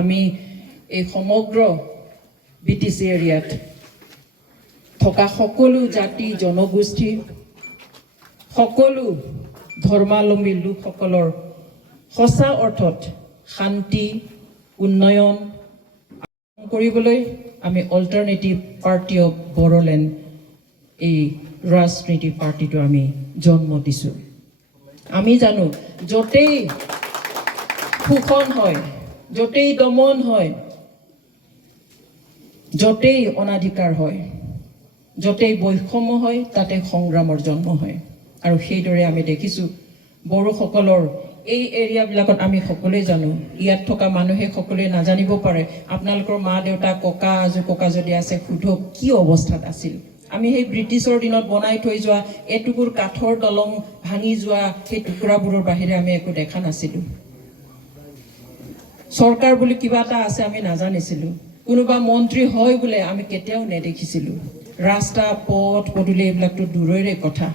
আমি এই সমগ্ৰ BTC এৰিয়াত থকা সকলো জাতি জনগোষ্ঠী সকলো ধৰ্মাৱলম্বী লোকসকলৰ সঁচা অৰ্থত শান্তি উন্নয়ন কৰিবলৈ আমি অল্টাৰনেটিভ পাৰ্টি অফ বড়োলেণ্ড এই ৰাজনীতি পাৰ্টিটো আমি জন্ম দিছোঁ। আমি জানো য'তেই শোষণ হয়, য'তেই দমন হয়, য'তেই অনাধিকাৰ হয়, য'তেই বৈষম্য হয়, তাতে সংগ্ৰামৰ জন্ম হয়। আৰু সেইদৰে আমি দেখিছোঁ বড়োসকলৰ এই এৰিয়াবিলাকত আমি সকলোৱে জানো, ইয়াত থকা মানুহে সকলোৱে নাজানিব পাৰে। আপোনালোকৰ মা দেউতা ককা আজো ককা যদি আছে সোধক কি অৱস্থাত আছিল। আমি সেই ব্ৰিটিছৰ দিনত বনাই থৈ যোৱা এটুকুৰ কাঠৰ দলং ভাঙি যোৱা সেই টুকুৰাবোৰৰ বাহিৰে আমি একো দেখা নাছিলোঁ। চৰকাৰ বুলি কিবা এটা আছে আমি নাজানিছিলোঁ। কোনোবা মন্ত্ৰী হয় বোলে আমি কেতিয়াও নেদেখিছিলোঁ। ৰাস্তা পথ পদূলি এইবিলাকতো দূৰৰে কথা।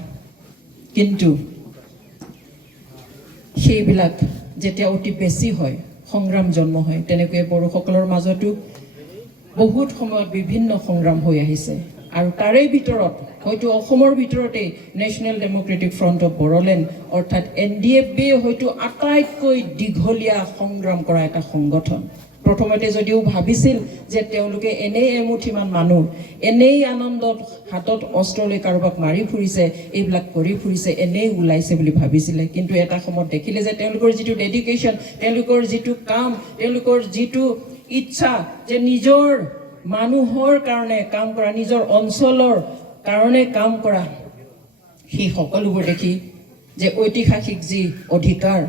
কিন্তু সেইবিলাক যেতিয়া অতি বেছি হয়, সংগ্ৰাম জন্ম হয়। তেনেকৈ বড়োসকলৰ মাজতো বহুত সময়ত বিভিন্ন সংগ্ৰাম হৈ আহিছে। আৰু তাৰে ভিতৰত হয়তো অসমৰ ভিতৰতে national Democratic front of Bodoland অৰ্থাৎ NDFB হয়তো আটাইতকৈ দীঘলীয়া সংগ্ৰাম কৰা এটা সংগঠন। প্ৰথমতে যদিও ভাবিছিল যে তেওঁলোকে এনেই এমুঠিমান মানুহ এনেই আনন্দত হাতত অস্ত্ৰ লৈ কাৰোবাক মাৰি ফুৰিছে, এইবিলাক কৰি ফুৰিছে, এনেই ওলাইছে বুলি ভাবিছিলে। কিন্তু এটা সময়ত দেখিলে যে তেওঁলোকৰ যিটো ডেডিকেশ্যন, তেওঁলোকৰ যিটো কাম, তেওঁলোকৰ যিটো ইচ্ছা যে নিজৰ মানুহৰ কাৰণে কাম কৰা, নিজৰ অঞ্চলৰ কাৰণে কাম কৰা, সেই সকলোবোৰ দেখি যে ঐতিহাসিক যি অধিকাৰ,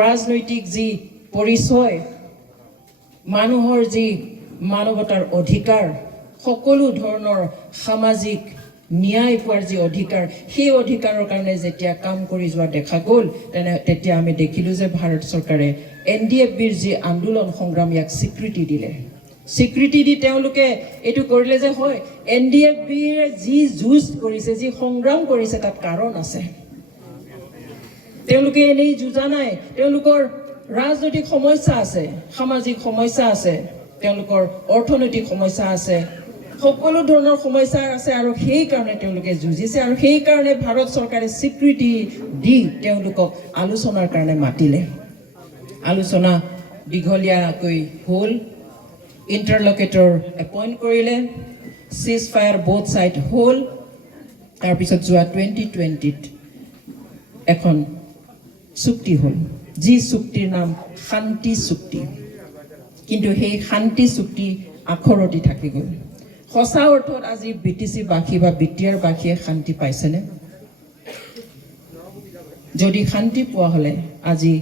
ৰাজনৈতিক যি পৰিচয়, মানুহৰ যি মানৱতাৰ অধিকাৰ, সকলো ধৰণৰ সামাজিক ন্যায় পোৱাৰ যি অধিকাৰ, সেই অধিকাৰৰ কাৰণে যেতিয়া কাম কৰি যোৱা দেখা গ'ল, তেতিয়া আমি দেখিলোঁ যে ভাৰত চৰকাৰে NDFBৰ যি আন্দোলন সংগ্ৰাম ইয়াক স্বীকৃতি দিলে। স্বীকৃতি দি তেওঁলোকে এইটো কৰিলে যে হয়, NDFBৰ যি যুঁজ কৰিছে, যি সংগ্ৰাম কৰিছে, তাত কাৰণ আছে। তেওঁলোকে এনেই যুঁজা নাই, তেওঁলোকৰ ৰাজনৈতিক সমস্যা আছে, সামাজিক সমস্যা আছে, তেওঁলোকৰ অৰ্থনৈতিক সমস্যা আছে, সকলো ধৰণৰ সমস্যা আছে। আৰু সেইকাৰণে তেওঁলোকে যুঁজিছে। আৰু সেইকাৰণে ভাৰত চৰকাৰে স্বীকৃতি দি তেওঁলোকক আলোচনাৰ কাৰণে মাতিলে। আলোচনা দীঘলীয়াকৈ হ'ল, ইণ্টাৰলকেটৰ এপইণ্ট কৰিলে, চিজ ফায়াৰ বোথ ছাইড হ'ল। তাৰপিছত যোৱা 2020ত এখন চুক্তি হ'ল, যি চুক্তিৰ নাম শান্তি চুক্তি। কিন্তু সেই শান্তি চুক্তি আখৰতি থাকি গ'ল। সঁচা অৰ্থত আজি BTC বাসী বা BTR বাসীয়ে শান্তি পাইছেনে? যদি শান্তি পোৱা হ'লে আজি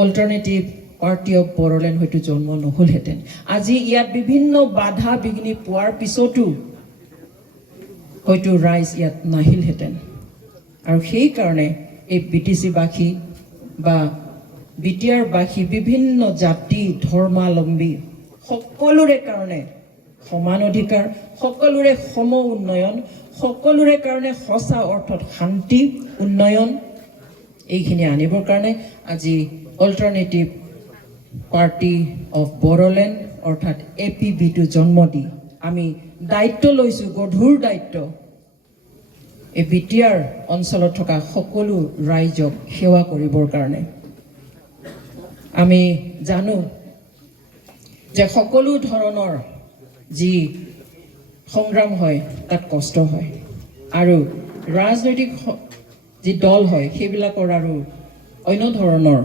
অল্টাৰনেটিভ পাৰ্টি অফ বড়োলেণ্ড হয়তো জন্ম নহ'লহেঁতেন। আজি ইয়াত বিভিন্ন বাধা বিঘিনি পোৱাৰ পিছতো হয়তো ৰাইজ ইয়াত নাহিলহেঁতেন। আৰু সেইকাৰণে এই BTC বাসী বা BTR বাসী বিভিন্ন জাতি ধৰ্মাৱলম্বী সকলোৰে কাৰণে সমান অধিকাৰ, সকলোৰে সম উন্নয়ন, সকলোৰে কাৰণে সঁচা অৰ্থত শান্তি উন্নয়ন, এইখিনি আনিবৰ কাৰণে আজি অল্টাৰনেটিভ পাৰ্টি অফ বড়োলেণ্ড অৰ্থাৎ APBটো জন্ম দি আমি দায়িত্ব লৈছোঁ, গধুৰ দায়িত্ব, এই BTR অঞ্চলত থকা সকলো ৰাইজক সেৱা কৰিবৰ কাৰণে। আমি জানো যে সকলো ধৰণৰ যি সংগ্ৰাম হয় তাত কষ্ট হয়, আৰু ৰাজনৈতিক যি দল হয় সেইবিলাকৰ আৰু অন্য ধৰণৰ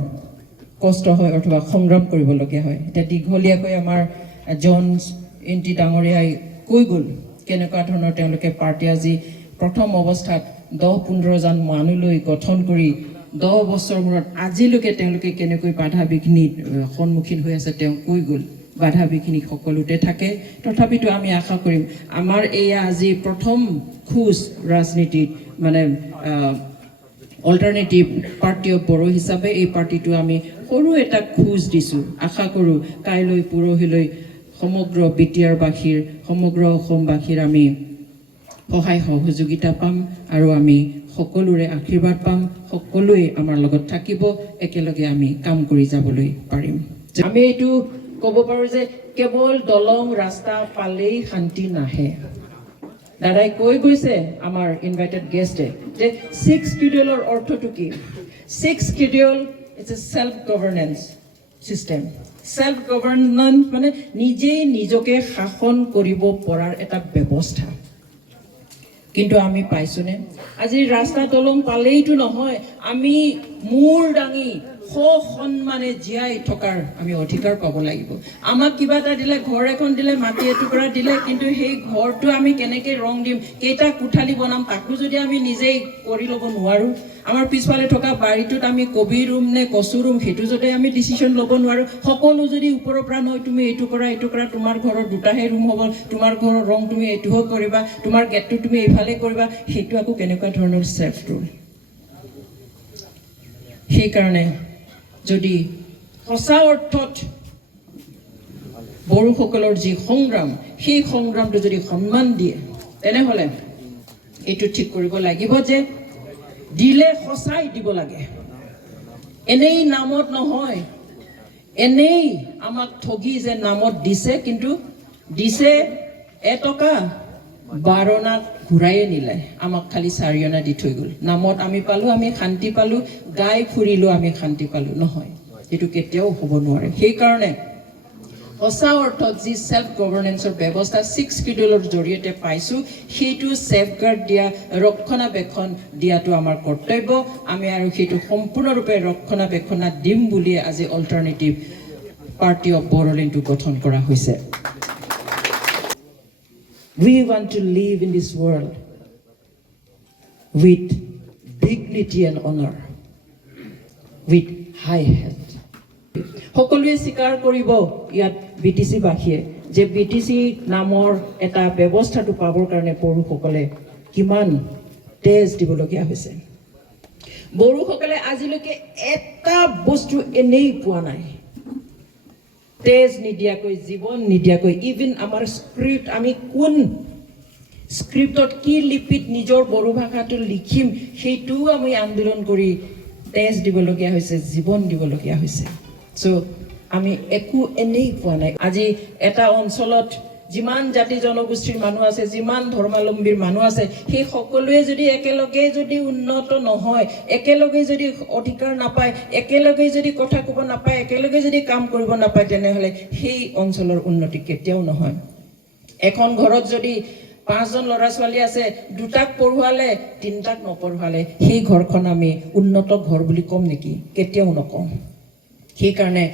কষ্ট হয় অথবা সংগ্ৰাম কৰিবলগীয়া হয়। এতিয়া দীঘলীয়াকৈ আমাৰ জন ইণ্টি ডাঙৰীয়াই কৈ গ'ল কেনেকুৱা ধৰণৰ তেওঁলোকে পাৰ্টি আজি প্ৰথম অৱস্থাত 10-15জন মানুহ লৈ গঠন কৰি 10 বছৰ মূৰত আজিলৈকে তেওঁলোকে কেনেকৈ বাধা বিঘিনিৰ সন্মুখীন হৈ আছে তেওঁ কৈ গ'ল। বাধা বিঘিনি সকলোতে থাকে, তথাপিতো আমি আশা কৰিম আমাৰ এয়া আজি প্ৰথম খোজ ৰাজনীতিত, মানে অল্টাৰনেটিভ পাৰ্টি অফ বড়ো হিচাপে এই পাৰ্টিটো আমি সৰু এটা খোজ দিছোঁ। আশা কৰোঁ কাইলৈ পৰহিলৈ সমগ্ৰ BTR বাসীৰ, সমগ্ৰ অসমবাসীৰ আমি সহায় সহযোগিতা পাম আৰু আমি সকলোৰে আশীৰ্বাদ পাম, সকলোৱে আমাৰ লগত থাকিব, একেলগে আমি কাম কৰি যাবলৈ পাৰিম। আমি এইটো ক'ব পাৰোঁ যে কেৱল দলং ৰাস্তা পালেই শান্তি নাহে। দাদাই কৈ গৈছে আমাৰ ইনভাইটেড গেষ্টে যে 6 শিডিউলৰ অৰ্থটো কি? 6 schedule it's a self governance system. Self governance মানে নিজেই নিজকে শাসন কৰিব পৰাৰ এটা ব্যৱস্থা। কিন্তু আমি পাইছোনে? আজি ৰাস্তা দলং পালেইতো নহয়, আমি মূৰ দাঙি সন্মানে জীয়াই থকাৰ আমি অধিকাৰ পাব লাগিব। আমাক কিবা এটা দিলে, ঘৰ এখন দিলে, মাটি এটুকুৰা দিলে, কিন্তু সেই ঘৰটো আমি কেনেকৈ ৰং দিম, কেইটা কোঠালি বনাম, তাকো যদি আমি নিজেই কৰি ল'ব নোৱাৰোঁ, আমাৰ পিছফালে থকা বাৰীটোত আমি কবি ৰুম নে কচু ৰুম, সেইটো যদি আমি ডিচিশ্যন ল'ব নোৱাৰোঁ, সকলো যদি ওপৰৰ পৰা নহয় তুমি এইটো কৰা, তোমাৰ ঘৰৰ দুটাহে ৰুম হ'ব, তোমাৰ ঘৰৰ ৰং তুমি এইটোও কৰিবা, তোমাৰ গেটটো তুমি এইফালে কৰিবা, সেইটো আকৌ কেনেকুৱা ধৰণৰ চেল্ফ ৰুল? সেইকাৰণে যদি সঁচা অৰ্থত বড়োসকলৰ যি সংগ্ৰাম, সেই সংগ্ৰামটো যদি সন্মান দিয়ে, তেনেহ'লে এইটো ঠিক কৰিব লাগিব যে দিলে সঁচাই দিব লাগে। এনেই নামত নহয়, এনেই আমাক ঠগি যে নামত দিছে, কিন্তু দিছে এটকা, 12 অনা ঘূৰাইয়ে নিলে, আমাক খালি 4 অনা দি থৈ গ'ল। নামত আমি পালোঁ, আমি শান্তি পালোঁ, গাই ফুৰিলোঁ, আমি শান্তি পালোঁ। নহয়, সেইটো কেতিয়াও হ'ব নোৱাৰে। সেইকাৰণে সঁচা অৰ্থত যি সেল্ফ গভৰ্নেন্সৰ ব্যৱস্থা 6 শিডিউলৰ জৰিয়তে পাইছোঁ, সেইটো ছেফগাৰ্ড দিয়া, ৰক্ষণাবেক্ষণ দিয়াটো আমাৰ কৰ্তব্য। আমি আৰু সেইটো সম্পূৰ্ণৰূপে ৰক্ষণাবেক্ষণ দিম বুলিয়ে আজি অল্টাৰনেটিভ পাৰ্টি অফ বড়োলেণ্ডটো গঠন কৰা হৈছে। We want to live in this world with dignity and honor, with high health. সকলোৱে স্বীকাৰ কৰিব ইয়াত BTC বাসীয়ে যে BTC নামৰ এটা ব্যৱস্থাটো পাবৰ কাৰণে বড়োসকলে কিমান তেজ দিবলগীয়া হৈছে। বড়োসকলে আজিলৈকে এটা বস্তু এনেই পোৱা নাই, তেজ নিদিয়াকৈ, জীৱন নিদিয়াকৈ। ইভিন আমাৰ স্ক্ৰিপ্ট, আমি কোন স্ক্ৰিপ্টত কি লিপিত নিজৰ বড়ো ভাষাটো লিখিম, সেইটোও আমি আন্দোলন কৰি তেজ দিবলগীয়া হৈছে, জীৱন দিবলগীয়া হৈছে। চ' আমি একো এনেই পোৱা নাই। আজি এটা অঞ্চলত যিমান জাতি জনগোষ্ঠীৰ মানুহ আছে, যিমান ধৰ্মাৱলম্বীৰ মানুহ আছে, সেই সকলোৱে যদি একেলগে যদি উন্নত নহয়, একেলগে যদি অধিকাৰ নাপায়, একেলগে যদি কথা ক'ব নাপায়, একেলগে যদি কাম কৰিব নাপায়, তেনেহ'লে সেই অঞ্চলৰ উন্নতি কেতিয়াও নহয়। এখন ঘৰত যদি 5জন ল'ৰা ছোৱালী আছে, 2টাক পঢ়ুৱালে, 3টাক নপঢ়ুৱালে, সেই ঘৰখন আমি উন্নত ঘৰ বুলি ক'ম নেকি? কেতিয়াও নকওঁ। সেইকাৰণে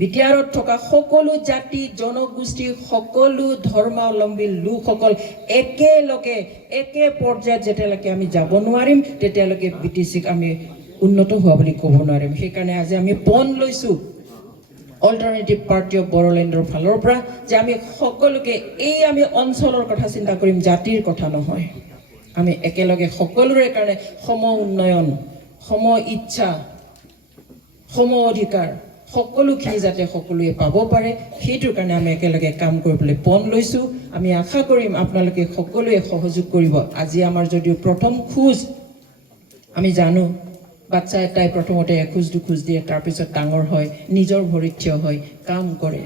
বিটিআৰত থকা সকলো জাতি জনগোষ্ঠী, সকলো ধৰ্মাৱলম্বী লোকসকল একেলগে একে পৰ্যায়ত যেতিয়ালৈকে আমি যাব নোৱাৰিম, তেতিয়ালৈকে BTCক আমি উন্নত হোৱা বুলি ক'ব নোৱাৰিম। সেইকাৰণে আজি আমি পণ লৈছোঁ অল্টাৰনেটিভ পাৰ্টি অফ বড়োলেণ্ডৰ ফালৰ পৰা যে আমি সকলোকে আমি অঞ্চলৰ কথা চিন্তা কৰিম, জাতিৰ কথা নহয়। আমি একেলগে সকলোৰে কাৰণে সম উন্নয়ন, সম ইচ্ছা, সম অধিকাৰ সকলোখিনি যাতে সকলোৱে পাব পাৰে, সেইটোৰ কাৰণে আমি একেলগে কাম কৰিবলৈ পণ লৈছোঁ। আমি আশা কৰিম আপোনালোকে সকলোৱে সহযোগ কৰিব। আজি আমাৰ যদিও প্ৰথম খোজ, আমি জানো বাচ্চা এটাই প্ৰথমতে এখোজ দুখোজ দিয়ে, তাৰপিছত ডাঙৰ হয়, নিজৰ ভৰিত থিয় হয়, কাম কৰে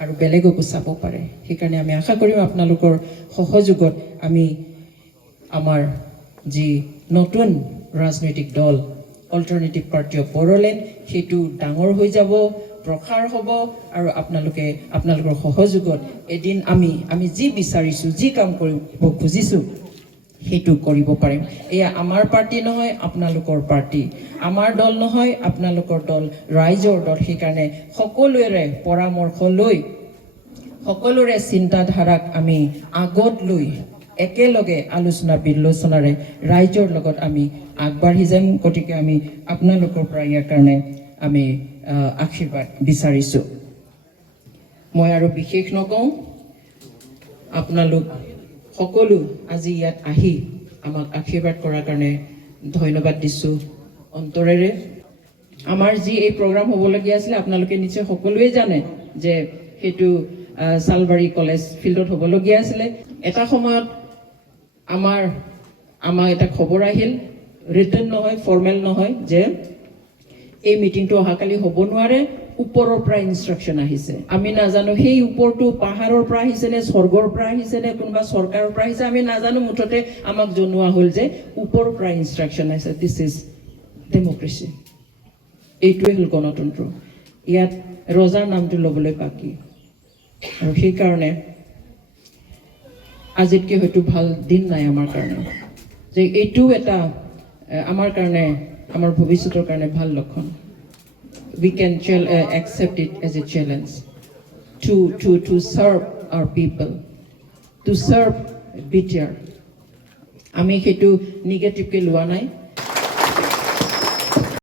আৰু বেলেগকো চাব পাৰে। সেইকাৰণে আমি আশা কৰিম আপোনালোকৰ সহযোগত আমি আমাৰ যি নতুন ৰাজনৈতিক দল অল্টাৰনেটিভ পাৰ্টি অফ বড়োলেণ্ড, সেইটো ডাঙৰ হৈ যাব, প্ৰসাৰ হ'ব, আৰু আপোনালোকৰ সহযোগত এদিন আমি যি বিচাৰিছোঁ, যি কাম কৰিব খুজিছোঁ, সেইটো কৰিব পাৰিম। এয়া আমাৰ পাৰ্টি নহয়, আপোনালোকৰ পাৰ্টি। আমাৰ দল নহয়, আপোনালোকৰ দল, ৰাইজৰ দল। সেইকাৰণে সকলোৰে পৰামৰ্শ লৈ, সকলোৰে চিন্তাধাৰাক আমি আগত লৈ একেলগে আলোচনা বিলোচনাৰে ৰাইজৰ লগত আমি আগবাঢ়ি যাম। গতিকে আমি আপোনালোকৰ পৰা ইয়াৰ কাৰণে আমি আশীৰ্বাদ বিচাৰিছোঁ। মই আৰু বিশেষ নকওঁ, আপোনালোক সকলো আজি ইয়াত আহি আমাক আশীৰ্বাদ কৰাৰ কাৰণে ধন্যবাদ দিছোঁ অন্তৰেৰে। আমাৰ যি এই প্ৰগ্ৰাম হ'বলগীয়া আছিলে, আপোনালোকে নিশ্চয় সকলোৱে জানে যে সেইটো চালবাৰী কলেজ ফিল্ডত হ'বলগীয়া আছিলে। এটা সময়ত আমাৰ এটা খবৰ আহিল, ৰিটেন নহয়, ফৰ্মেল নহয়, যে এই মিটিংটো অহাকালি হ'ব নোৱাৰে, ওপৰৰ পৰা ইনষ্ট্ৰাকশ্যন আহিছে আমি নাজানো সেই ওপৰটো পাহাৰৰ পৰা আহিছে নে স্বৰ্গৰ পৰা আহিছে নে কোনোবা চৰকাৰৰ পৰা আহিছে আমি নাজানো মুঠতে আমাক জনোৱা হ'ল যে ওপৰৰ পৰা ইনষ্ট্ৰাকশ্যন আহিছে দিছ ইজ ডেমক্ৰেচি এইটোৱে হ'ল গণতন্ত্ৰ ইয়াত ৰজাৰ নামটো ল'বলৈ বাকী আৰু সেইকাৰণে আজিতকৈ হয়তো ভাল দিন নাই আমাৰ কাৰণে যে এইটো এটা আমাৰ কাৰণে আমাৰ ভৱিষ্যতৰ কাৰণে ভাল লক্ষণ we can accept it as a challenge to serve our people, to serve BTR. আমি সেইটো নিগেটিভকৈ লোৱা নাই